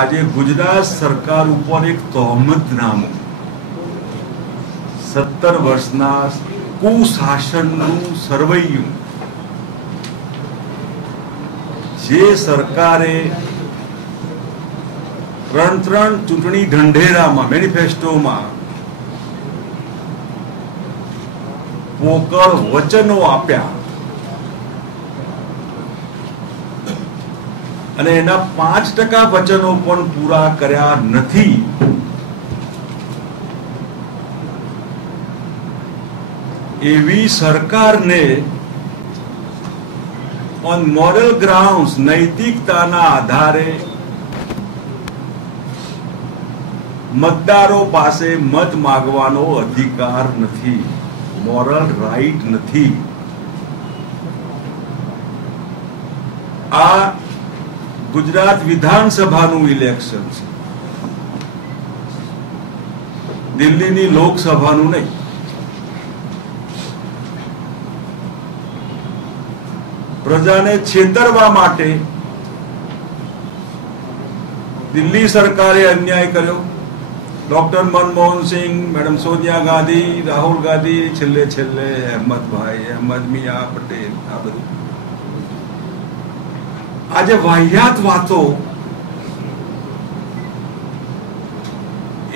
आज गुजरात सरकार ऊपर एक तोहमतनामु 17 वर्षना कुशासनનું સરવૈયું જે સરકારે ત્રણ ચૂંટણી ઢંઢેરામાં મેનિફેસ્ટોમાં પોકળ વચનો આપ્યા અને એના 5% વચનો પણ પૂરા કર્યા નથી. એવી સરકારને ઓન મોરલ ગ્રાઉન્ડ્સ નૈતિકતાના આધારે મતદારો પાસે મત માંગવાનો અધિકાર નથી, મોરલ રાઈટ નથી. આ ગુજરાત વિધાનસભાનું ઇલેક્શન છે, દિલ્હીની લોકસભાનું નહીં. પ્રજાને છેતરવા માટે દિલ્હી સરકારે અન્યાય કર્યો. ડોક્ટર મનમોહન સિંહ, મેડમ સોનિયા ગાંધી, રાહુલ ગાંધી, છેલ્લે અહેમદભાઈ, અહેમદ મિયા પટેલ, આ બધું આજે વાહિયાત વાતો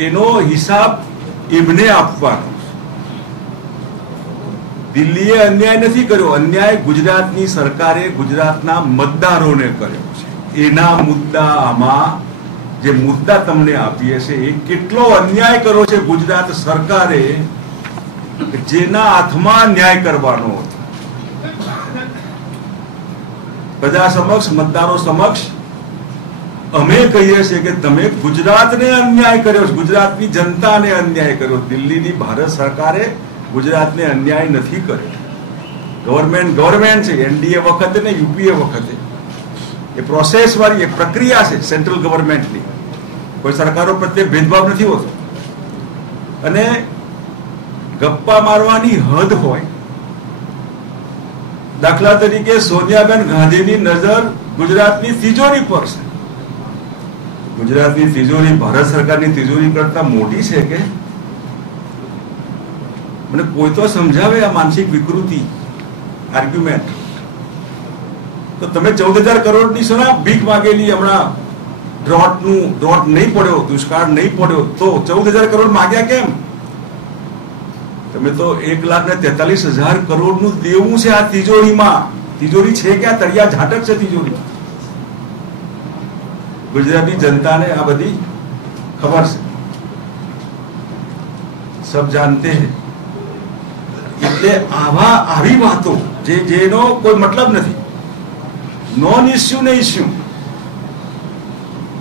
એનો હિસાબ એમને આપવાનો. દિલ્હીએ અન્યાય નથી કર્યો, અન્યાય ગુજરાતની સરકારે ગુજરાતના મતદારોને કર્યો છે. એના મુદ્દા આમાં જે મુદ્દા તમને આપીએ છે એ કેટલો અન્યાય કર્યો છે ગુજરાત સરકારે, જેના હાથમાં ન્યાય કરવાનો હતો. પ્રજા સમક્ષ, મતદારો સમક્ષ અમે કહીએ છીએ કે તમે ગુજરાતને અન્યાય કર્યો, ગુજરાતની જનતાને અન્યાય કર્યો. દિલ્હીની ભારત સરકારે ગુજરાતને અન્યાય નથી કર્યો. ગવર્મેન્ટ છે, એનડીએ વખતે ને યુપીએ વખતે એ પ્રોસેસ વાળી એક પ્રક્રિયા છે સેન્ટ્રલ ગવર્મેન્ટની. કોઈ સરકારો પ્રત્યે ભેદભાવ નથી હોતો અને ગપ્પા મારવાની હદ હોય. દાખલા તરીકે સોનિયાબેન ગાંધીની નજર ગુજરાતની તિજોરી પર છે. ગુજરાતની તિજોરી ભારત સરકારની તિજોરી કરતા મોટી છે કે? મને કોઈ તો સમજાવે આ માનસિક વિકૃતિ આર્ગ્યુમેન્ટ. તો તમે 14,000 કરોડની શેના ભીખ માંગેલી? હમણાં ડ્રોટ નહીં પડ્યો, દુષ્કાળ નહીં પડ્યો તો 14,000 કરોડ માંગ્યા કેમ? તમે તો 1,43,000 કરોડનું દેવું છે આ તિજોરીમાં. તિજોરી છે કે આ તળિયા ઝાટક છે તિજોરી? ગુજરાતની જનતાને આ બધી ખબર છે, સબ જાનતે હૈ. એટલે આવી વાતો જેનો કોઈ મતલબ નથી, નોન ઇસ્યુ ને ઇસ્યુ.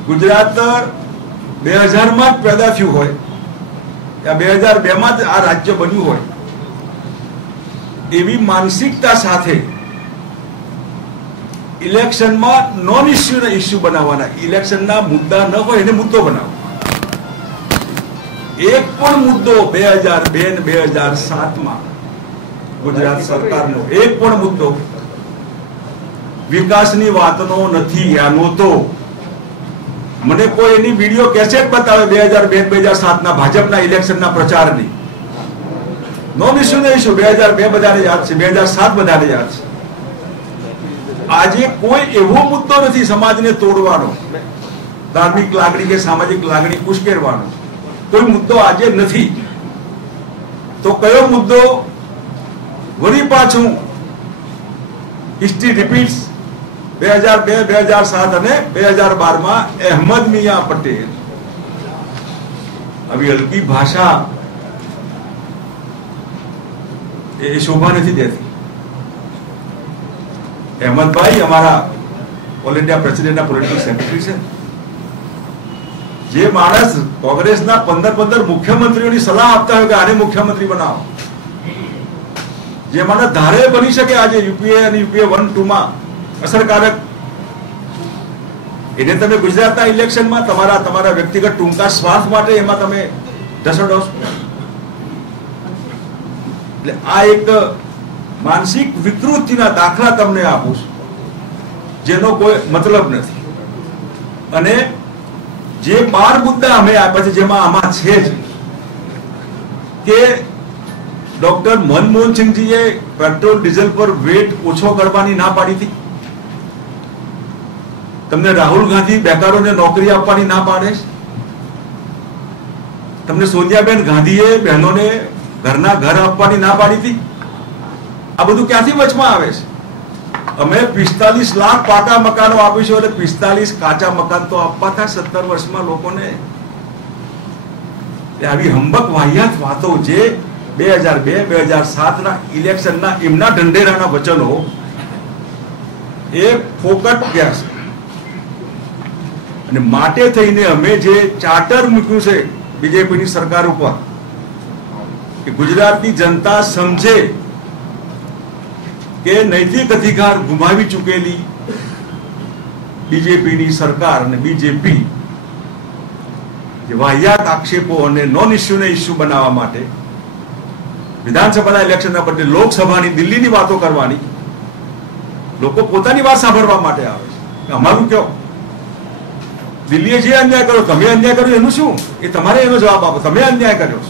ગુજરાત 2000 માં જ પેદા થયું હોય, 2002 માં જ આ રાજ્ય બન્યું હોય, એવી માનસિકતા સાથે ઇલેક્શનમાં નોન ઇસ્યુ ને ઇસ્યુ બનાવવાના. ઇલેક્શનના મુદ્દા ન હોય એને મુદ્દો બનાવો. એક પણ મુદ્દો 2002 ને 2007 માં ગુજરાત સરકારનો એક પણ મુદ્દો વિકાસની વાતનો નથી. આનો તો મને કોઈ એની વિડીયો કેસેટ બતાવે 2002-2007 ના ભાજપના ઇલેક્શનના પ્રચારની. નોન ઇસ્યુ ને ઇસ્યુ 2002 બધાને યાદ છે, 2007 બધાને યાદ છે. આજે કોઈ એવો મુદ્દો નથી સમાજને તોડવાનો, ધાર્મિક લાગણી કે સામાજિક લાગણી ઉશ્કેરવાનો. કોઈ મુદ્દો આજે નથી. તો કયો મુદ્દો? વળી પાછું હિસ્ટ્રી રિપીટ્સ. 2002, 2007 અને 2012 માં અહેમદ મિયા પટેલ. આવી હલકી ભાષા એ શોભા નથી દેતી. અહેમદભાઈ અમારા ઓલ ઇન્ડિયા પ્રેસિડેન્ટના પોલિટિકલ સેક્રેટરી છે. જે માણસ કોંગ્રેસના 15 મુખ્યમંત્રીઓની સલાહ આપતા હોય કે આને મુખ્યમંત્રી બનાવો, જે માણસ ધારે બની શકે આજે યુપીએ અને યુપીએ 1-2 માં અસરકારક, એને તમે ગુજરાતના ઇલેક્શનમાં તમારા વ્યક્તિગત ટૂંકા સ્વાર્થ માટે એમાં તમે ઢસડો. એટલે આ એક માનસિક વિકૃતિના દાખલા તમને આપું છું, જેનો કોઈ મતલબ નથી. અને જે 12 મુદ્દા અમે આપ્યા છે જેમાં આમાં છે જ કે ડોક્ટર મનમોહન સિંહજીએ પેટ્રોલ ડીઝલ પર વેટ ઓછો કરવાની ના પાડી હતી. તમને રાહુલ ગાંધી બેકારોને નોકરી આપવાની ના પાડે છે. તમને સોનિયાબેન ગાંધીએ બહેનોને ઘરના ઘર આપવાની ના પાડી હતી. આ બધું ક્યાંથી વચમાં આવે છે? અમે 45 લાખ પાકા મકાનો આપીશું એટલે 45 કાચા મકાન તો આપવા હતા 17 વર્ષમાં લોકોને. આવી હંબક વાહિયાત વાતો જે 2002-2007 ના ઇલેક્શનના એમના ઢંઢેરાના વચનો એ ફોકટ ગયા છે. અને માટે થઈને અમે જે ચાર્ટર મૂક્યું છે બીજેપીની સરકાર ઉપર કે ગુજરાતની જનતા સમજે કે નૈતિક અધિકાર ગુમાવી ચૂકેલી બીજેપીની સરકાર અને બીજેપી જે વાહિયાત આક્ષેપો અને નોન ઇસ્યુને ઇસ્યુ બનાવવા માટે વિધાનસભાના ઇલેક્શનના બદલે લોકસભાની દિલ્હીની વાતો કરવાની, લોકો પોતાની વાત સાંભળવા માટે આવે છે. અમારું કયો દિલ્હીએ જે અન્યાય કર્યો, તમે અન્યાય કર્યો એનું શું? એ તમારે એનો જવાબ આપો. તમે અન્યાય કર્યો.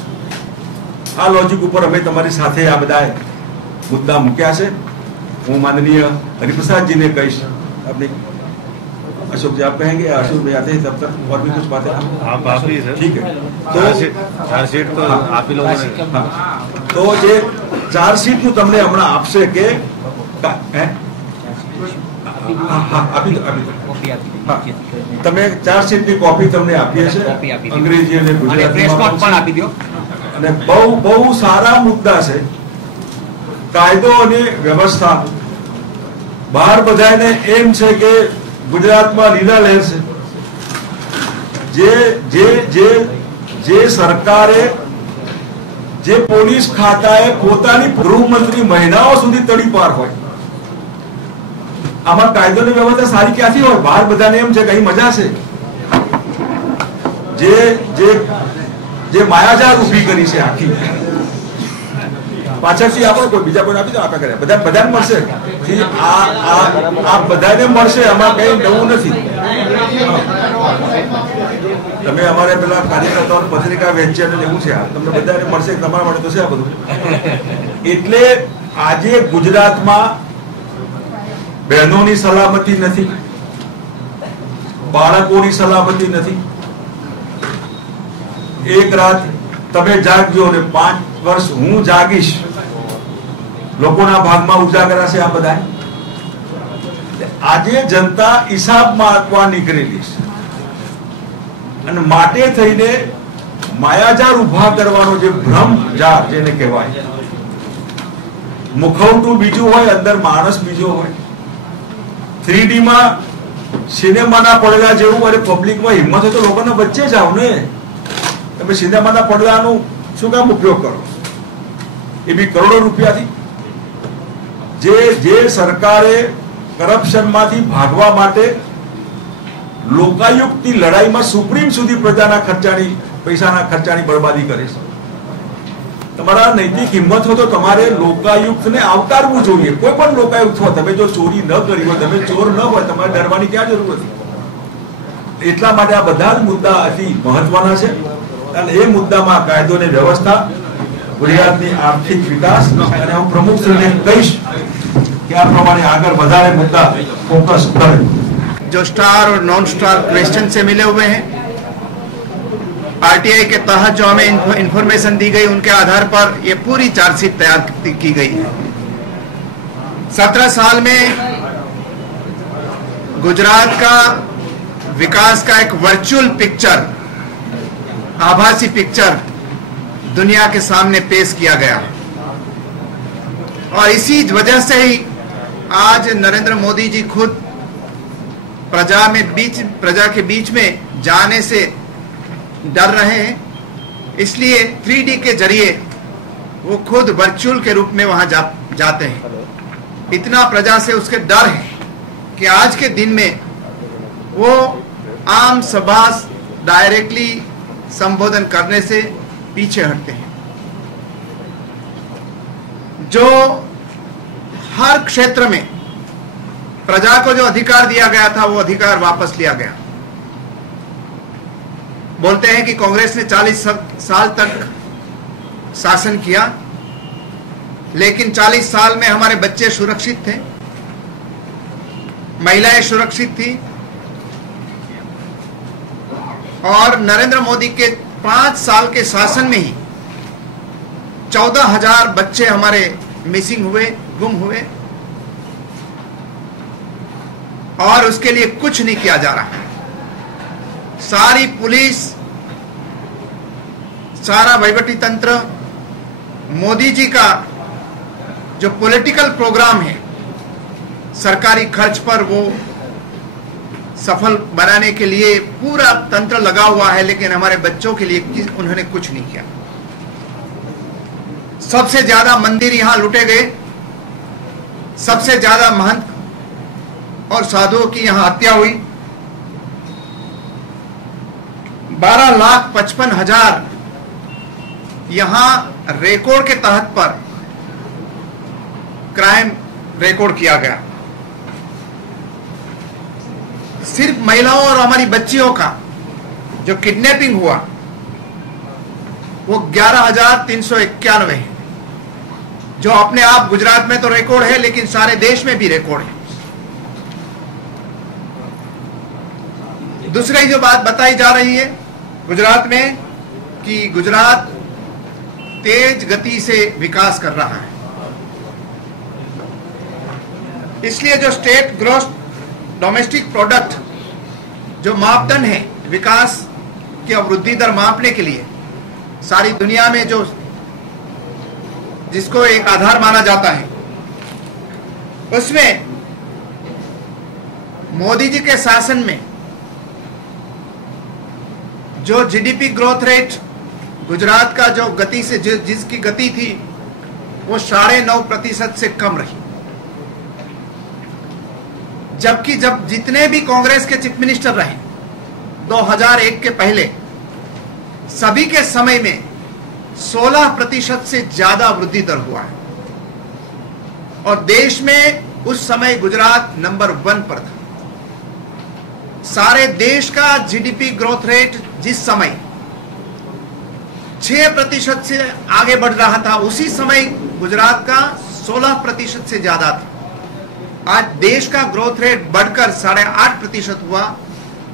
આ લોજિક ઉપર અમે તમારી સાથે આ બધા મુદ્દા મૂક્યા છે. હું માનनीय हरिप्रसाद जी ने कही अपनी अशोक जी आप कहेंगे, अशोक भाई आते हैं तब तक और भी कुछ बातें आप ही सर. ठीक है. तो चार्जशीट तो आप ही लोगों ने तो જે ચાર્જશીટ નું તમને હમણાં આપશે કે તમે ચાર્જશીટ ની કોપી તમને આપીએ છે અંગ્રેજી અને ગુજરાતીમાં અને બહુ સારા મુદ્દા છે. કાયદો અને વ્યવસ્થા બહાર બધાને એમ છે કે ગુજરાતમાં લીલા લહેર છે. જે સરકારે જે પોલીસ ખાતાએ પોતાની ગૃહમંત્રી મહિનાઓ સુધી તડીપાર હોય, આમાં કાયદો અને વ્યવસ્થા સારી ક્યાંથી હોય? બહાર બધાને એમ છે કઈ મજા છે. જે માયાજાળ ઉભી કરી છે આખી પાછળથી આપણે કોઈ બીજા કોઈ આપી દો આપે કરે બધાને મળશે. આ બધાને મળશે, આમાં કઈ નવું નથી. તમે અમારે પેલા કાર્યકર્તાઓ પત્રિકા વેચી અને એવું છે, તમને બધાને મળશે, તમારા માટે તો છે આ બધું. એટલે આજે ગુજરાતમાં બહેનોની સલામતી નથી, બાળકોની સલામતી નથી. એક રાત તમે જાગજો ને 5 વર્ષ હું જાગીશ, લોકોના ભાગમાં ઉજાગરા છે આ બધા. આજે જનતા હિસાબમાં આપવા નીકળેલી છે અને માટે થઈને માયાજાળ ઉભા કરવાનો જે ભ્રમજાળ જેને કહેવાય, મુખવટું બીજું હોય અંદર માણસ બીજો હોય. 3D માં સિનેમાના પડદા જેવું, અને પબ્લિકમાં હિંમત હોય તો લોકોના વચ્ચે જાવ ને. તમે સિનેમાના પડદાનો શું કામ ઉપયોગ કરો? એ બી કરોડો રૂપિયાથી. જે સરકારે કરપ્શનમાંથી ભાગવા માટે લોકાયુક્તની લડાઈમાં સુપ્રીમ સુધી પ્રજાના ખર્ચાની પૈસાના ખર્ચાની બરબાદી કરે છે. તમારા નૈતિક હિંમત હોય તો તમારે લોકાયુક્તને આવકારવું જોઈએ. કોઈ પણ લોકાયુક્ત હોય, તમે જો ચોરી ન કરી હોય, તમે ચોર ન હોય, તમારે ડરવાની ક્યાં જરૂર હતી? એટલા માટે આ બધા જ મુદ્દા અતિ મહત્વના છે અને એ મુદ્દામાં કાયદો અને વ્યવસ્થા, ગુજરાતની આર્થિક વિકાસ, અને હું પ્રમુખશ્રીને કહીશ કે આ પ્રમાણે આગળ વધારે મુદ્દા ફોકસ કરે. जो स्टार और नॉन स्टार क्वेश्चन से मिले हुए हैं, आरटीआई के तहत जो हमें इंफॉर्मेशन दी गई उनके आधार पर ये पूरी चार्जशीट तैयार की गई है. 17 साल में गुजरात का विकास का एक वर्चुअल पिक्चर, आभासी पिक्चर दुनिया के सामने पेश किया गया और इसी वजह से ही आज नरेंद्र मोदी जी खुद प्रजा के बीच में जाने से डर रहे हैं. इसलिए 3D के जरिए वो खुद वर्चुअल के रूप में वहां जाते हैं. इतना प्रजा से उसके डर है कि आज के दिन में वो आम सभा डायरेक्टली संबोधन करने से पीछे हटते हैं. जो हर क्षेत्र में प्रजा को जो अधिकार दिया गया था वो अधिकार वापस लिया गया. बोलते हैं कि कांग्रेस ने 40 साल तक शासन किया, लेकिन 40 साल में हमारे बच्चे सुरक्षित थे, महिलाएं सुरक्षित थी, और नरेंद्र मोदी के 5 साल के शासन में ही 14,000 बच्चे हमारे मिसिंग हुए, गुम हुए, और उसके लिए कुछ नहीं किया जा रहा है। सारी पुलिस, सारा वहीवटी तंत्र, मोदी जी का जो पॉलिटिकल प्रोग्राम है सरकारी खर्च पर, वो सफल बनाने के लिए पूरा तंत्र लगा हुआ है, लेकिन हमारे बच्चों के लिए उन्होंने कुछ नहीं किया। सबसे ज्यादा मंदिर यहां लूटे गए, सबसे ज्यादा महंत और साधुओं की यहां हत्या हुई, 12,55,000 यहां रिकॉर्ड के तहत पर क्राइम रिकॉर्ड किया गया। सिर्फ महिलाओं और हमारी बच्चियों का जो किडनैपिंग हुआ वो 11,391 है, जो अपने आप गुजरात में तो रिकॉर्ड है, लेकिन सारे देश में भी रिकॉर्ड है। दूसरी जो बात बताई जा रही है गुजरात में, कि गुजरात तेज गति से विकास कर रहा है, इसलिए जो स्टेट ग्रॉस डोमेस्टिक प्रोडक्ट जो मापदंड है विकास की वृद्धि दर मापने के लिए सारी दुनिया में, जो जिसको एक आधार माना जाता है, उसमें मोदी जी के शासन में जो जीडीपी ग्रोथ रेट गुजरात का जो गति से जिसकी गति थी वो 9.5% से कम रही, जबकि जब जितने भी कांग्रेस के चीफ मिनिस्टर रहे 2001 के पहले, सभी के समय में 16% से ज्यादा वृद्धि दर हुआ है, और देश में उस समय गुजरात नंबर 1 पर था। सारे देश का जीडीपी ग्रोथ रेट जिस समय 6% से आगे बढ़ रहा था, उसी समय गुजरात का 16% से ज्यादा था। आज देश का ग्रोथ रेट बढ़कर 8.5% हुआ,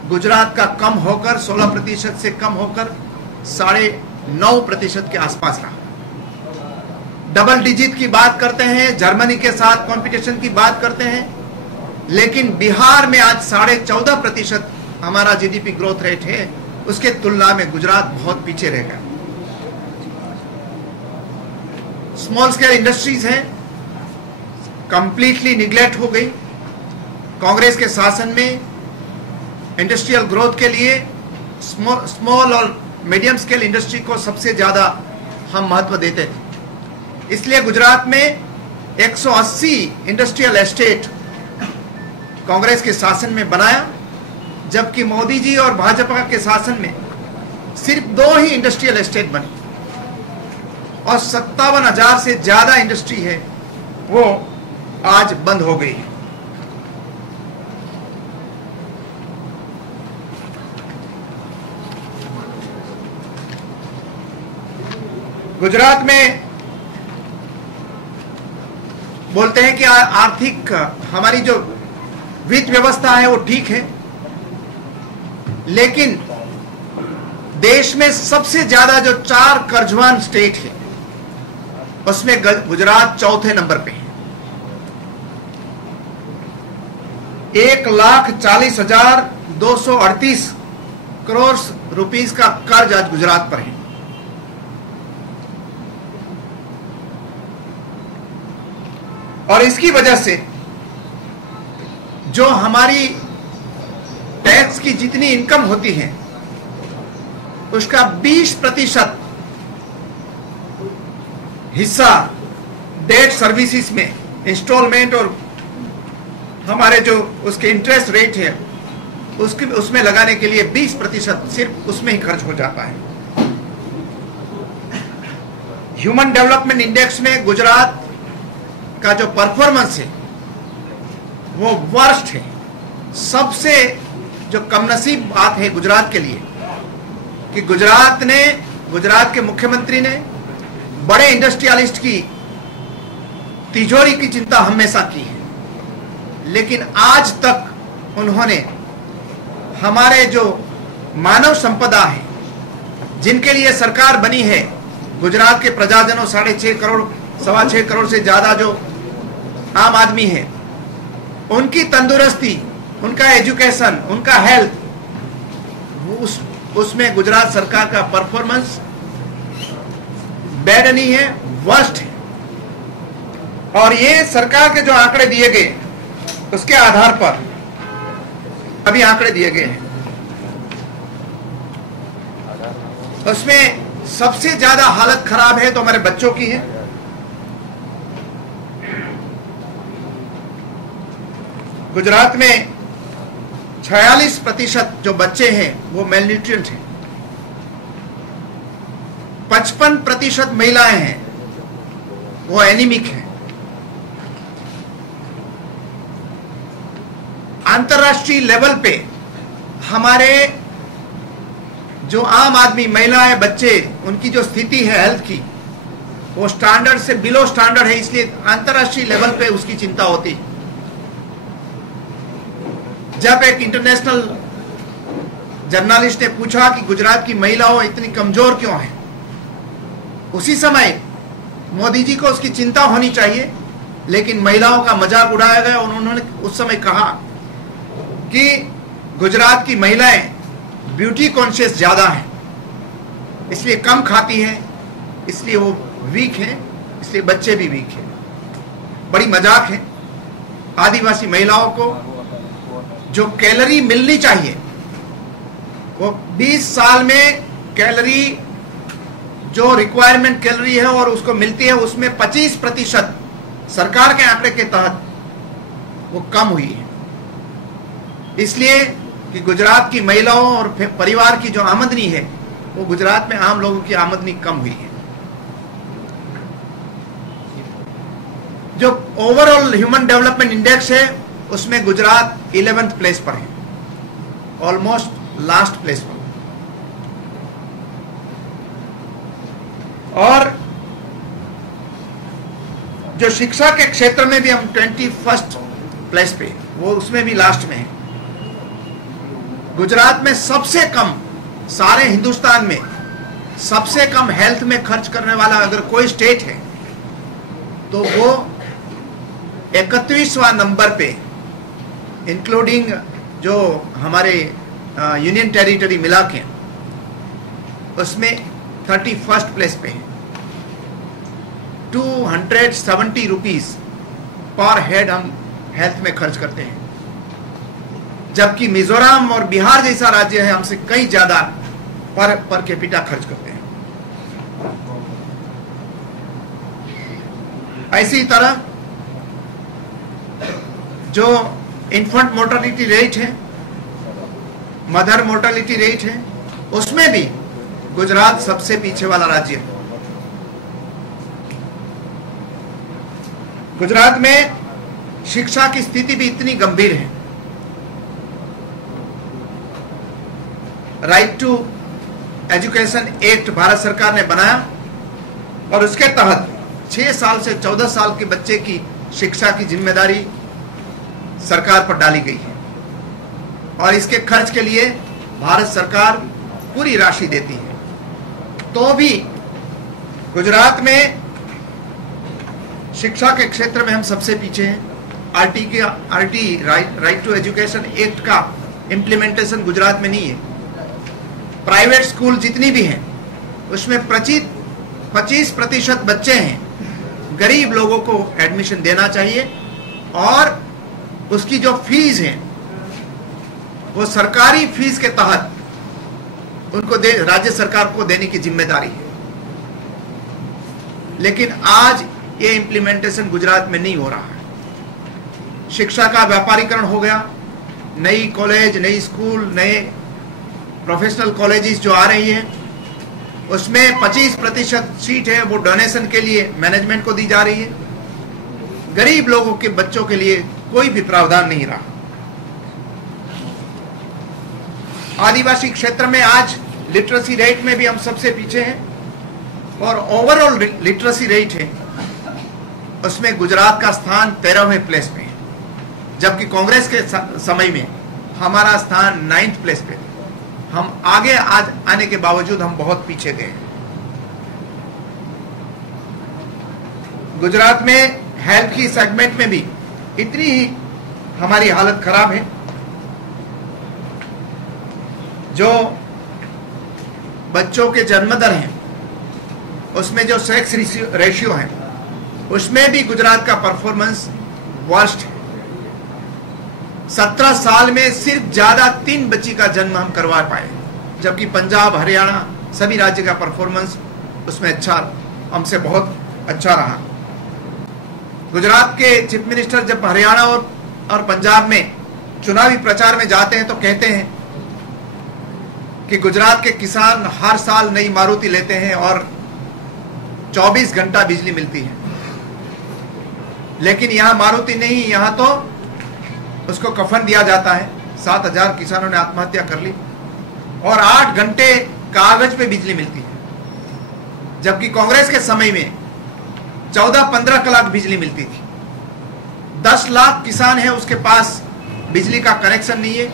गुजरात का कम होकर 16% से कम होकर 9.5% के आसपास रहा। डबल डिजिट की बात करते हैं, जर्मनी के साथ कंपटीशन की बात करते हैं, लेकिन बिहार में आज 14.5% हमारा जीडीपी ग्रोथ रेट है, उसके तुलना में गुजरात बहुत पीछे रह गया। स्मॉल स्केल इंडस्ट्रीज हैं, कंप्लीटली निग्लेक्ट हो गई। कांग्रेस के शासन में इंडस्ट्रियल ग्रोथ के लिए स्मॉल और मीडियम स्केल इंडस्ट्री को सबसे ज्यादा हम महत्व देते थे, इसलिए गुजरात में 180 इंडस्ट्रियल एस्टेट कांग्रेस के शासन में बनाया, जबकि मोदी जी और भाजपा के शासन में सिर्फ 2 ही इंडस्ट्रियल एस्टेट बनी, और 57,000 से ज्यादा इंडस्ट्री है वो आज बंद हो गई है। गुजरात में बोलते हैं कि आर्थिक हमारी जो वित्त व्यवस्था है वो ठीक है, लेकिन देश में सबसे ज्यादा जो 4 कर्जवान स्टेट है उसमें गुजरात चौथे नंबर पे है। 1,40,238 करोड़ रुपीस का कर्ज आज गुजरात पर है। और इसकी वजह से जो हमारी टैक्स की जितनी इनकम होती है उसका 20% हिस्सा डेट सर्विसेज में इंस्टॉलमेंट और हमारे जो उसके इंटरेस्ट रेट है उसमें लगाने के लिए 20% सिर्फ उसमें ही खर्च हो जाता है। ह्यूमन डेवलपमेंट इंडेक्स में गुजरात का जो परफॉर्मेंस है वो वर्स्ट है। सबसे जो कमनसीब बात है गुजरात के लिए कि गुजरात के मुख्यमंत्री ने बड़े इंडस्ट्रियलिस्ट की तिजोरी की चिंता हमेशा की है, लेकिन आज तक उन्होंने हमारे जो मानव संपदा है, जिनके लिए सरकार बनी है, गुजरात के प्रजाजनों 6.5 करोड़ 6.25 करोड़ से ज्यादा जो आम आदमी है, उनकी तंदुरुस्ती, उनका एजुकेशन, उनका हेल्थ, उसमें गुजरात सरकार का परफॉर्मेंस बैड नहीं है, वर्स्ट है। और ये सरकार के जो आंकड़े दिए गए उसके आधार पर अभी आंकड़े दिए गए हैं, उसमें सबसे ज्यादा हालत खराब है तो हमारे बच्चों की है। गुजरात में 46% जो बच्चे हैं वो मेलन्यूट्रिएंट हैं, 55% महिलाएं हैं वो एनीमिक हैं। अंतर्राष्ट्रीय लेवल पे हमारे जो आम आदमी, महिलाएं, बच्चे, उनकी जो स्थिति है हेल्थ की, वो स्टैंडर्ड से बिलो स्टैंडर्ड है, इसलिए अंतर्राष्ट्रीय लेवल पे उसकी चिंता होती। जब एक इंटरनेशनल जर्नलिस्ट ने पूछा कि गुजरात की महिलाओं इतनी कमजोर क्यों हैं, उसी समय मोदी जी को उसकी चिंता होनी चाहिए, लेकिन महिलाओं का मजाक उड़ाया गया और उन्होंने उस समय कहा कि गुजरात की महिलाएं ब्यूटी कॉन्शियस ज्यादा हैं, इसलिए कम खाती हैं, इसलिए वो वीक हैं, इसलिए बच्चे भी वीक हैं। बड़ी मजाक है। आदिवासी महिलाओं को जो कैलोरी मिलनी चाहिए वो 20 साल में कैलोरी जो रिक्वायरमेंट कैलोरी है और उसको मिलती है, उसमें 25% सरकार के आंकड़े के तहत वो कम हुई है। इसलिए कि गुजरात की महिलाओं और परिवार की जो आमदनी है वो गुजरात में आम लोगों की आमदनी कम हुई है। जो ओवरऑल ह्यूमन डेवलपमेंट इंडेक्स है उसमें गुजरात 11th प्लेस पर है, ऑलमोस्ट लास्ट प्लेस पर। और जो शिक्षा के क्षेत्र में भी हम 21st प्लेस पे, वो उसमें भी लास्ट में है। गुजरात में सबसे कम, सारे हिंदुस्तान में सबसे कम हेल्थ में खर्च करने वाला अगर कोई स्टेट है तो वो 31वां नंबर पे, इंक्लूडिंग जो हमारे यूनियन टेरिटरी मिला के, उसमें 31st प्लेस पे है। 270 रुपीज पर हेड हम हेल्थ में खर्च करते हैं, जबकि मिजोरम और बिहार जैसा राज्य है हमसे कई ज्यादा पर कैपिटा खर्च करते हैं। ऐसी तरह जो इन्फेंट मोर्टेलिटी रेट है, मदर मोर्टेलिटी रेट है, उसमें भी गुजरात सबसे पीछे वाला राज्य है। गुजरात में शिक्षा की स्थिति भी इतनी गंभीर है। Right to education act Bharat सरकार ने बनाया और उसके तहत 6 साल से 14 साल के बच्चे की शिक्षा की जिम्मेदारी सरकार पर डाली गई है और इसके खर्च के लिए भारत सरकार पूरी राशि देती है। तो भी गुजरात में शिक्षा के क्षेत्र में हम सबसे पीछे हैं। RT right to education act का इम्प्लीमेंटेशन गुजरात में नहीं है। प्राइवेट स्कूल जितनी भी हैं उसमें 25% बच्चे हैं। गरीब लोगों को एडमिशन देना चाहिए और उसकी जो फीस है वो सरकारी फीस के तहत उनको राज्य सरकार को देने की जिम्मेदारी है। लेकिन आज ये इम्प्लीमेंटेशन गुजरात में नहीं हो रहा है। शिक्षा का व्यापारीकरण हो गया। नई कॉलेज, नई स्कूल, नए प्रोफेशनल कॉलेजेस जो आ रही हैं उसमें 25% सीट है वो डोनेशन के लिए मैनेजमेंट को दी जा रही है। गरीब लोगों के बच्चों के लिए कोई भी प्रावधान नहीं रहा। आदिवासी क्षेत्र में आज लिटरेसी रेट में भी हम सबसे पीछे हैं, और ओवरऑल लिटरेसी रेट है उसमें गुजरात का स्थान 13वें प्लेस पे है, जबकि कांग्रेस के समय में हमारा स्थान 9th प्लेस पे था। हम आगे आज आने के बावजूद हम बहुत पीछे गए। गुजरात में हेल्थ की सेगमेंट में भी इतनी ही हमारी हालत खराब है। जो बच्चों के जन्म दर हैं उसमें जो सेक्स रेशियो है उसमें भी गुजरात का परफॉर्मेंस वर्स्ट है। 17 साल में सिर्फ ज्यादा 3 बच्ची का जन्म हम करवा पाए, जबकि पंजाब, हरियाणा सभी राज्य का परफॉर्मेंस उसमें अच्छा, हमसे बहुत अच्छा रहा। गुजरात के चीफ मिनिस्टर जब हरियाणा और पंजाब में चुनावी प्रचार में जाते हैं तो कहते हैं कि गुजरात के किसान हर साल नई मारुति लेते हैं और 24 घंटा बिजली मिलती है, लेकिन यहां मारुति नहीं, यहां तो उसको कफन दिया जाता है। 7,000 किसानों ने आत्महत्या कर ली और 8 घंटे कागज पे बिजली मिलती है, जबकि कांग्रेस के समय में 14-15 कलाक बिजली मिलती थी। 10 लाख किसान है उसके पास बिजली का कनेक्शन नहीं है।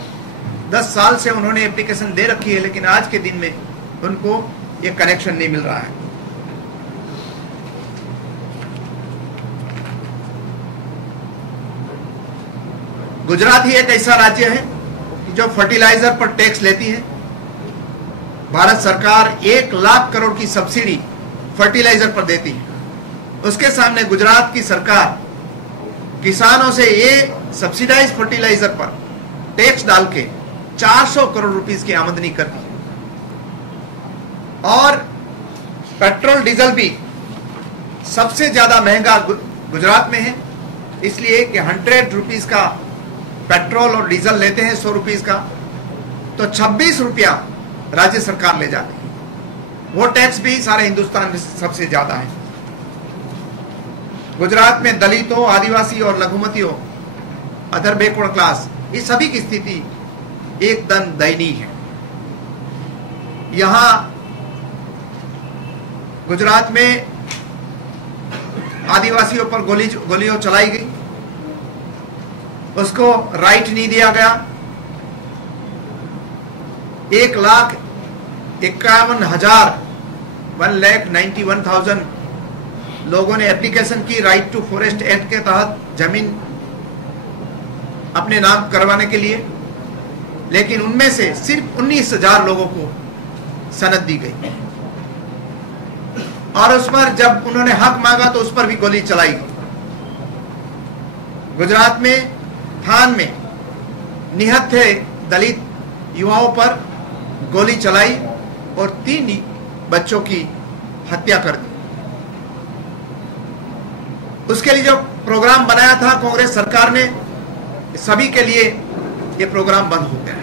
10 साल से उन्होंने एप्लीकेशन दे रखी है, लेकिन आज के दिन में उनको ये कनेक्शन नहीं मिल रहा है। गुजरात ही एक ऐसा राज्य है जो फर्टिलाइजर पर टैक्स लेती है। भारत सरकार 1 लाख करोड़ की सब्सिडी फर्टिलाइजर पर देती है, उसके सामने गुजरात की सरकार किसानों से ये सब्सिडाइज फर्टिलाइजर पर टैक्स डाल के 400 करोड़ रुपीस की आमदनी करती है। और पेट्रोल डीजल भी सबसे ज्यादा महंगा गुजरात में है, इसलिए कि 100 रुपीस का पेट्रोल और डीजल लेते हैं 100 रुपीस का, तो 26 रुपया राज्य सरकार ले जाती है। वो टैक्स भी सारे हिंदुस्तान में सबसे ज्यादा है। गुजरात में दलितों, आदिवासी और लघुमतियों, अदर बैकवर्ड क्लास, इस सभी की स्थिति एकदम दयनीय है। यहां गुजरात में आदिवासियों पर गोलियां चलाई गई, उसको राइट नहीं दिया गया। 1,51,000 लोगों ने एप्लीकेशन की राइट टू फॉरेस्ट एक्ट के तहत जमीन अपने नाम करवाने के लिए, लेकिन उनमें से सिर्फ 19,000 लोगों को सनद दी गई, और उस पर जब उन्होंने हक मांगा तो उस पर भी गोली चलाई गई। गुजरात में थान में निहत थे दलित युवाओं पर गोली चलाई और 3 बच्चों की हत्या कर दी। उसके लिए जो प्रोग्राम बनाया था कांग्रेस सरकार ने, सभी के लिए ये प्रोग्राम बंद हो गया।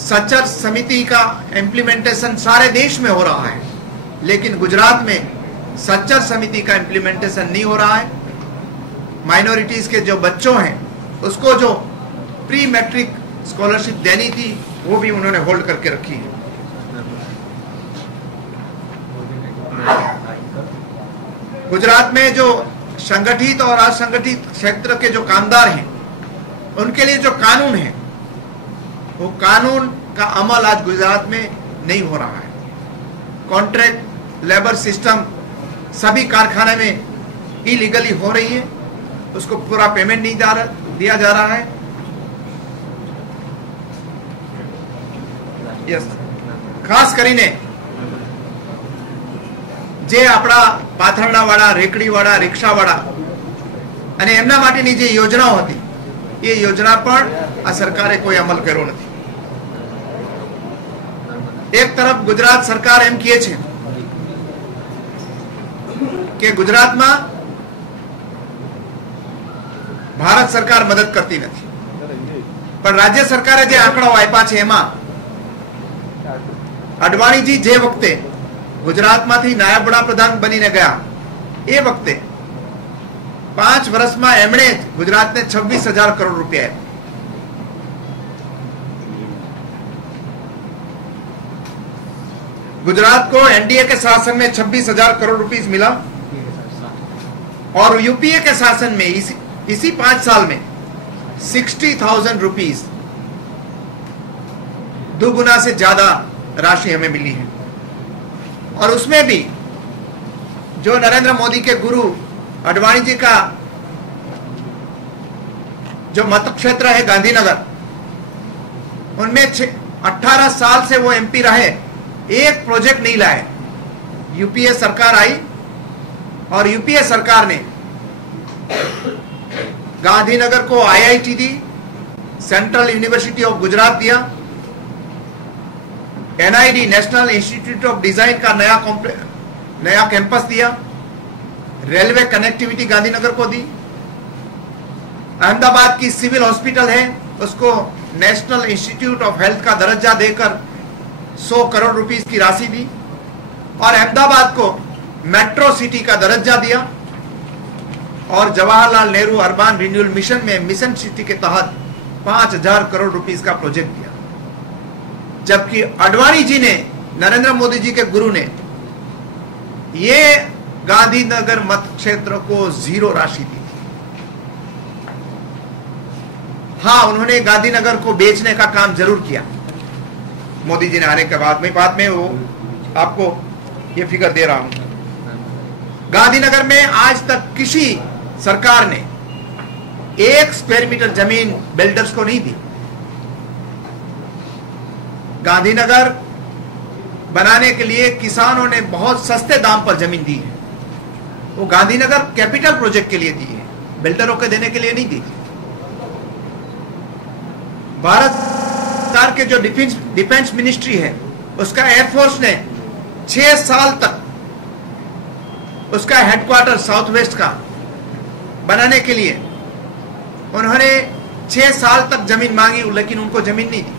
सच्चर समिति का इम्प्लीमेंटेशन सारे देश में हो रहा है, लेकिन गुजरात में सच्चर समिति का इम्प्लीमेंटेशन नहीं हो रहा है। माइनॉरिटीज के जो बच्चों हैं उसको जो प्री मैट्रिक स्कॉलरशिप देनी थी वो भी उन्होंने होल्ड करके रखी है। गुजरात में जो संगठित और असंगठित क्षेत्र के जो कामदार हैं उनके लिए जो कानून है वो कानून का अमल आज गुजरात में नहीं हो रहा है। कॉन्ट्रैक्ट लेबर सिस्टम सभी कारखाने में इलीगली हो रही है, उसको पूरा पेमेंट नहीं दिया जा रहा है। यस, खास કરીને જે આપણા પાથરણાવાળા, રેકડીવાળા, રિક્ષાવાળા અને એમના માટેની જે યોજનાઓ હતી એ યોજના પણ આ સરકારે કોઈ અમલ કર્યો નથી। એક તરફ ગુજરાત સરકાર એમ કહે છે કે ગુજરાતમાં ભારત સરકાર મદદ કરતી નથી, પણ રાજ્ય સરકારે જે આંકડાઓ આપ્યા છે એમાં અડવાણીજી જે વખતે ગુજરાતમાંથી નાયબ વડાપ્રધાન બનીને ગયા એ વખતે 5 વર્ષમાં એમણે ગુજરાતને 26,000 કરોડ રૂપિયા આપ્યા। गुजरात को एनडीए के शासन में 26,000 करोड़ रुपीस मिला और यूपीए के शासन में इसी 5 साल में 60,000 रुपीस, दुगुना से ज्यादा राशि हमें मिली है। और उसमें भी जो नरेंद्र मोदी के गुरु अडवाणी जी का जो मत क्षेत्र है गांधीनगर, उनमें 18 साल से वो एमपी रहे, एक प्रोजेक्ट नहीं लाए। यूपीए सरकार आई और यूपीए सरकार ने गांधीनगर को आईआईटी दी, सेंट्रल यूनिवर्सिटी ऑफ गुजरात दिया, NID national institute of design का नया कैंपस दिया, रेलवे कनेक्टिविटी गांधीनगर को दी, अहमदाबाद की सिविल हॉस्पिटल है उसको नेशनल इंस्टीट्यूट ऑफ हेल्थ का दर्जा देकर 100 करोड़ रुपीस की राशि दी और अहमदाबाद को मेट्रो सिटी का दर्जा दिया और Jawaharlal Nehru urban renewal mission में मिशन सिटी के तहत 5,000 करोड़ रुपीस का प्रोजेक्ट दिया। जबकि अडवाणी जी ने, नरेंद्र मोदी जी के गुरु ने, ये गांधीनगर मत क्षेत्र को 0 राशि दी। हाँ, उन्होंने गांधीनगर को बेचने का काम जरूर किया मोदी जी ने आने के बाद में वो आपको ये फिगर दे रहा हूं। गांधीनगर में आज तक किसी सरकार ने 1 स्क्वायर मीटर जमीन बिल्डर्स को नहीं दी। गांधीनगर बनाने के लिए किसानों ने बहुत सस्ते दाम पर जमीन दी है। वो गांधीनगर कैपिटल प्रोजेक्ट के लिए दी है, बिल्डरों के देने के लिए नहीं दी। भारत सरकार के जो डिफेंस मिनिस्ट्री है, उसका एयरफोर्स ने 6 साल तक उसका हेडक्वार्टर साउथ वेस्ट का बनाने के लिए उन्होंने 6 साल तक जमीन मांगी, लेकिन उनको जमीन नहीं दी।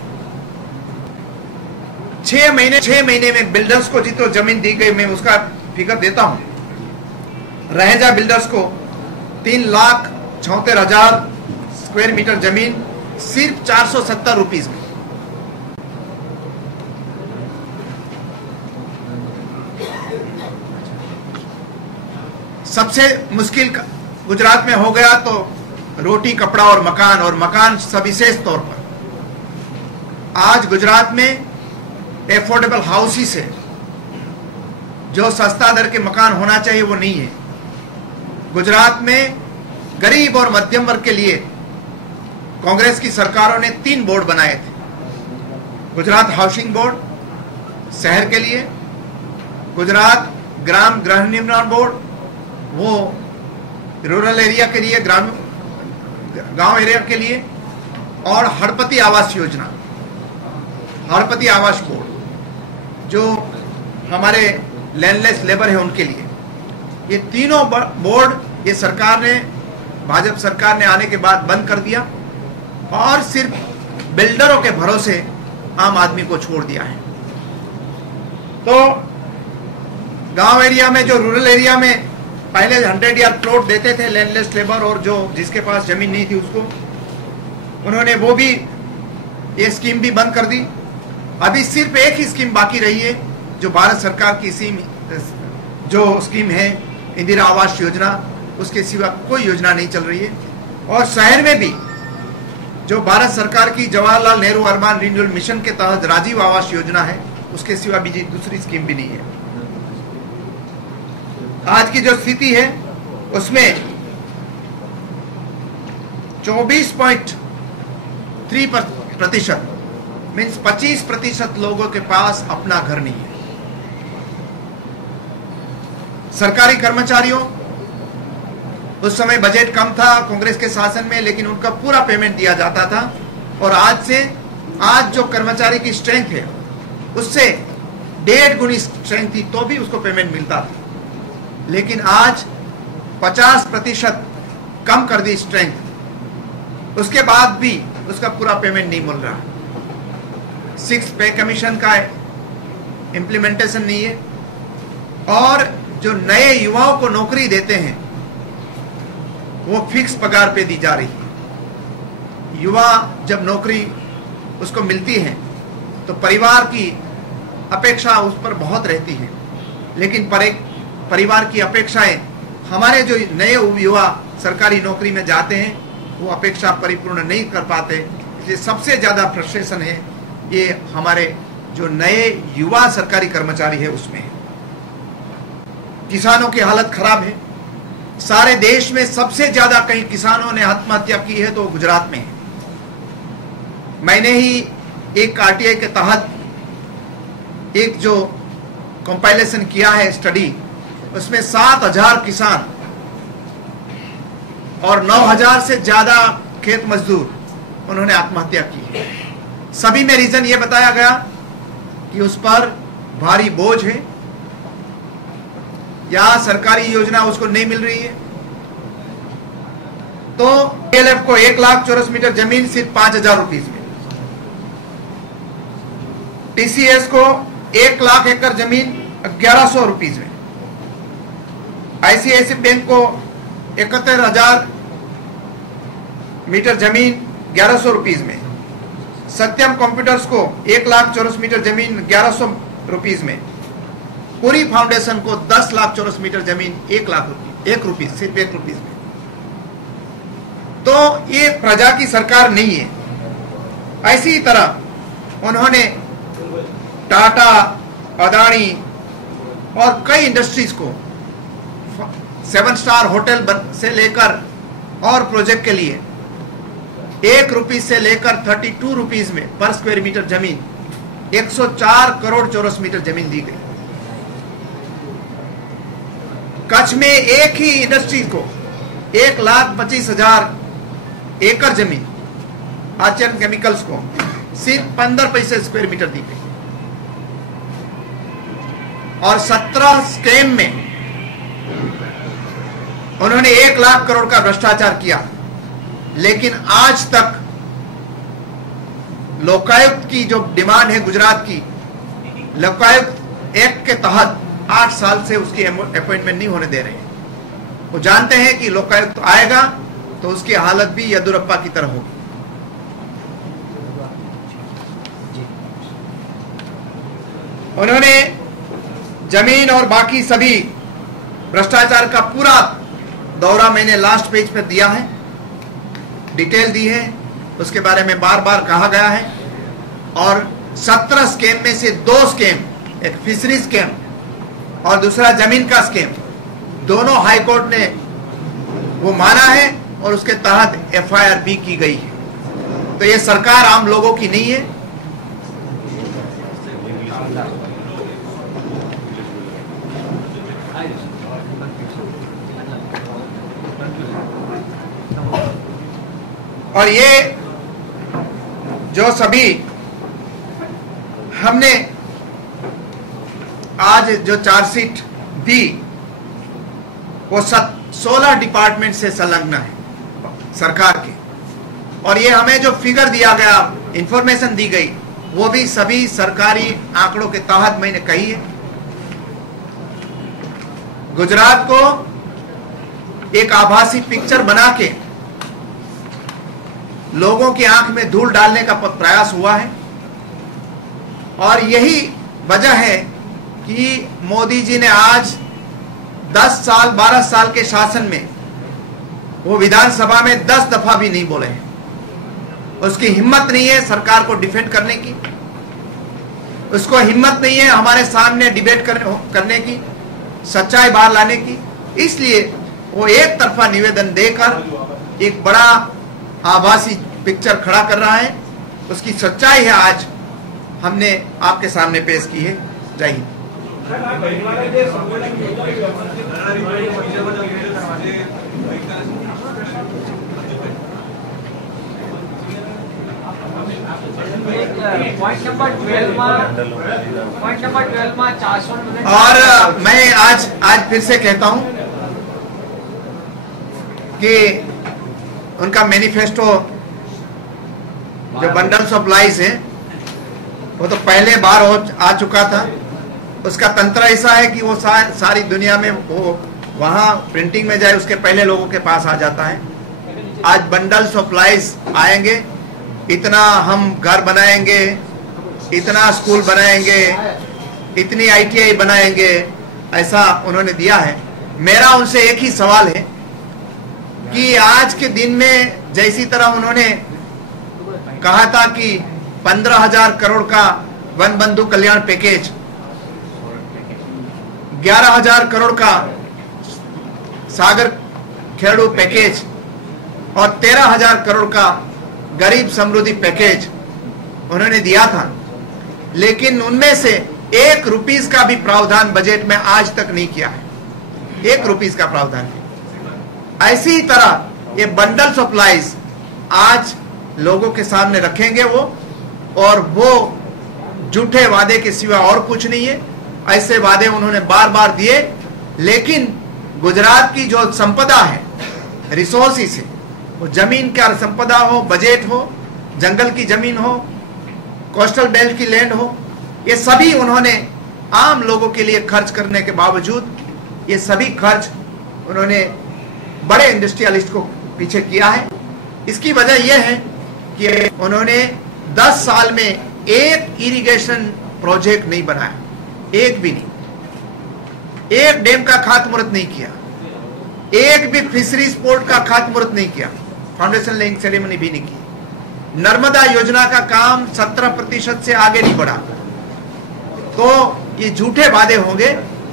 6 महीने में बिल्डर्स को जितो जमीन दी गई, मैं उसका फिगर देता हूं। रहेजा बिल्डर्स को 3,76,000 स्क्वायर मीटर जमीन सिर्फ 470 रुपीस में। सबसे मुश्किल गुजरात में हो गया तो रोटी, कपड़ा और मकान सविशेष तौर पर। आज गुजरात में एफोर्डेबल हाउसेस है, जो सस्ता दर के मकान होना चाहिए वो नहीं है। गुजरात में गरीब और मध्यम वर्ग के लिए कांग्रेस की सरकारों ने 3 बोर्ड बनाए थे। गुजरात हाउसिंग बोर्ड शहर के लिए, गुजरात ग्राम गृह निर्माण बोर्ड वो रूरल एरिया के लिए, गांव एरिया के लिए, और हड़पति आवास योजना, हड़पति आवास बोर्ड जो हमारे लैंडलेस लेबर है उनके लिए। ये तीनों बोर्ड ये सरकार ने, भाजपा सरकार ने आने के बाद बंद कर दिया और सिर्फ बिल्डरों के भरोसे आम आदमी को छोड़ दिया है। तो गांव एरिया में, जो रूरल एरिया में पहले 100 यार्ड प्लॉट देते थे लैंडलेस लेबर और जो जिसके पास जमीन नहीं थी उसको, उन्होंने वो भी ये स्कीम भी बंद कर दी। अभी सिर्फ एक ही स्कीम बाकी रही है जो भारत सरकार की जो स्कीम है इंदिरा आवास योजना, उसके सिवा कोई योजना नहीं चल रही है। और शहर में भी जो भारत सरकार की Jawaharlal Nehru urban renewal mission के तहत राजीव आवास योजना है, उसके सिवा भी दूसरी स्कीम भी नहीं है। आज की जो स्थिति है उसमें 24.3% मीन्स 25% लोगों के पास अपना घर नहीं है। सरकारी कर्मचारियों, उस समय बजट कम था कांग्रेस के शासन में, लेकिन उनका पूरा पेमेंट दिया जाता था। और आज जो कर्मचारी की स्ट्रेंथ है उससे 1.5 गुनी स्ट्रेंथ थी तो भी उसको पेमेंट मिलता था। लेकिन आज 50% कम कर दी स्ट्रेंथ, उसके बाद भी उसका पूरा पेमेंट नहीं मिल रहा। 6 पे कमीशन का इम्प्लीमेंटेशन नहीं है। और जो नए युवाओं को नौकरी देते हैं वो फिक्स पगार पे दी जा रही है। युवा जब नौकरी उसको मिलती है तो परिवार की अपेक्षा उस पर बहुत रहती है, लेकिन परिवार की अपेक्षाएं, हमारे जो नए युवा सरकारी नौकरी में जाते हैं वो अपेक्षा परिपूर्ण नहीं कर पाते। इसलिए सबसे ज्यादा फ्रस्ट्रेशन है ये हमारे जो नए युवा सरकारी कर्मचारी है उसमें। किसानों की हालत खराब है। सारे देश में सबसे ज्यादा कहीं किसानों ने आत्महत्या की है तो गुजरात में है। मैंने ही एक आरटीआई के तहत एक जो कंपाइलेशन किया है स्टडी, उसमें 7,000 किसान और 9,000 से ज्यादा खेत मजदूर उन्होंने आत्महत्या की है। सभी में रीजन ये बताया गया कि उस पर भारी बोझ है या सरकारी योजना उसको नहीं मिल रही है। तो DLF को 1 लाख चौरस मीटर जमीन सिर्फ 5,000 रुपीज में, TCS को 1 लाख एकड़ जमीन 1,100 रुपीज में, ICICI बैंक को 71,000 मीटर जमीन 1,100 रुपीज में, सत्यम कंप्यूटर्स को 1 लाख चौरस मीटर जमीन 1,100 रुपीज में, पूरी फाउंडेशन को 10 लाख चौरस मीटर जमीन 1 लाख रुपये, 1 रुपीज, सिर्फ 1 रुपीज में। तो ये प्रजा की सरकार नहीं है। ऐसी तरह उन्होंने टाटा, अदानी और कई इंडस्ट्रीज को 7 स्टार होटल से लेकर और प्रोजेक्ट के लिए 1 रुपये से लेकर 32 रुपीज में पर स्क्वायर मीटर जमीन 104 करोड़ चौरस मीटर जमीन दी गई। कच्छ में एक ही इंडस्ट्री को 1,25,000 एकड़ जमीन आचरण केमिकल्स को सिर्फ 15 पैसे स्क्वायर मीटर दी गई और 17 स्कैम में उन्होंने 1 लाख करोड़ का भ्रष्टाचार किया। लेकिन आज तक लोकायुक्त की जो डिमांड है गुजरात की, लोकायुक्त एक्ट के तहत 8 साल से उसकी अपॉइंटमेंट नहीं होने दे रहे हैं। वो जानते हैं कि लोकायुक्त आएगा तो उसकी हालत भी येदुरप्पा की तरह होगी। उन्होंने जमीन और बाकी सभी भ्रष्टाचार का पूरा दौरा मैंने लास्ट पेज पर दिया है, डिटेल दी है, उसके बारे में बार बार कहा गया है। और 17 स्कैम में से 2 स्कैम, एक फिशरी स्कैम और दूसरा जमीन का स्कैम, दोनों हाई कोर्ट ने वो माना है और उसके तहत FIR भी की गई है। तो ये सरकार आम लोगों की नहीं है। और ये जो सभी हमने आज जो चार्जशीट दी वो 16 डिपार्टमेंट से संलग्न है सरकार के, और ये हमें जो फिगर दिया गया, इंफॉर्मेशन दी गई, वो भी सभी सरकारी आंकड़ों के तहत मैंने कही है। गुजरात को एक आभासी पिक्चर बना के लोगों की आंख में धूल डालने का प्रयास हुआ है। और यही वजह है कि मोदी जी ने आज 10 साल 12 साल के शासन में वो विधानसभा में 10 दफा भी नहीं बोले हैं। उसकी हिम्मत नहीं है सरकार को डिफेंड करने की, उसको हिम्मत नहीं है हमारे सामने डिबेट करने की, सच्चाई बाहर लाने की। इसलिए वो एक तरफा निवेदन देकर एक बड़ा आभासी पिक्चर खड़ा कर रहा है। उसकी सच्चाई है आज हमने आपके सामने पेश की है। जय हिंद। पॉइंट नंबर 12 में 400 और मैं आज फिर से कहता हूं कि उनका मैनिफेस्टो जो बंडल्स ऑफ लाइज है वो तो पहले बार आ चुका था। उसका तंत्र ऐसा है कि वो सारी दुनिया में वो वहां प्रिंटिंग में जाए उसके पहले लोगों के पास आ जाता है। आज बंडल्स ऑफ लाइज आएंगे, इतना हम घर बनाएंगे, इतना स्कूल बनाएंगे, इतनी ITI बनाएंगे, ऐसा उन्होंने दिया है। मेरा उनसे एक ही सवाल है कि आज के दिन में जैसी तरह उन्होंने कहा था कि 15,000 करोड़ का वन बंधु कल्याण पैकेज, 11,000 करोड़ का सागर खेड़ू पैकेज और 13,000 करोड़ का गरीब समृद्धि पैकेज उन्होंने दिया था, लेकिन उनमें से 1 रुपीस का भी प्रावधान बजट में आज तक नहीं किया है। 1 रुपीस का प्रावधान नहीं। ऐसी ही तरह ये बंडल सप्लाईज आज लोगों के सामने रखेंगे वो, और वो झूठे वादे के सिवा और कुछ नहीं है। ऐसे वादे उन्होंने बार बार दिए, लेकिन गुजरात की जो संपदा है, रिसोर्सेस है, वो जमीन का संपदा हो, बजट हो, जंगल की जमीन हो, कोस्टल बेल्ट की लैंड हो, ये सभी उन्होंने आम लोगों के लिए खर्च करने के बावजूद ये सभी खर्च उन्होंने बड़े इंडस्ट्रियलिस्ट को पीछे किया है। इसकी वजह यह है कि उन्होंने 10 साल में एक इरिगेशन प्रोजेक्ट नहीं बनाया, एक भी नहीं। एक डैम का खातमुहूर्त नहीं किया, एक भी फिशरीज पोर्ट का खातमुहूर्त नहीं किया, फाउंडेशन लेइंग सेरेमनी भी नहीं की। नर्मदा योजना का काम 17% से आगे नहीं बढ़ा। तो ये झूठे वादे होंगे,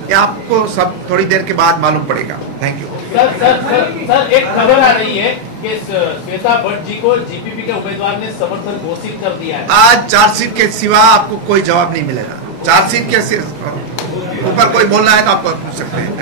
ये आपको सब थोड़ी देर के बाद मालूम पड़ेगा। Thank you. सर एक खबर आ रही है कि श्वेता भट्ट जी को जीपीपी के उम्मीदवार ने समर्थन घोषित कर दिया है। आज चार्जशीट के सिवा आपको कोई जवाब नहीं मिलेगा। चार्जशीट के ऊपर कोई बोलना है तो आप पूछ सकते हैं।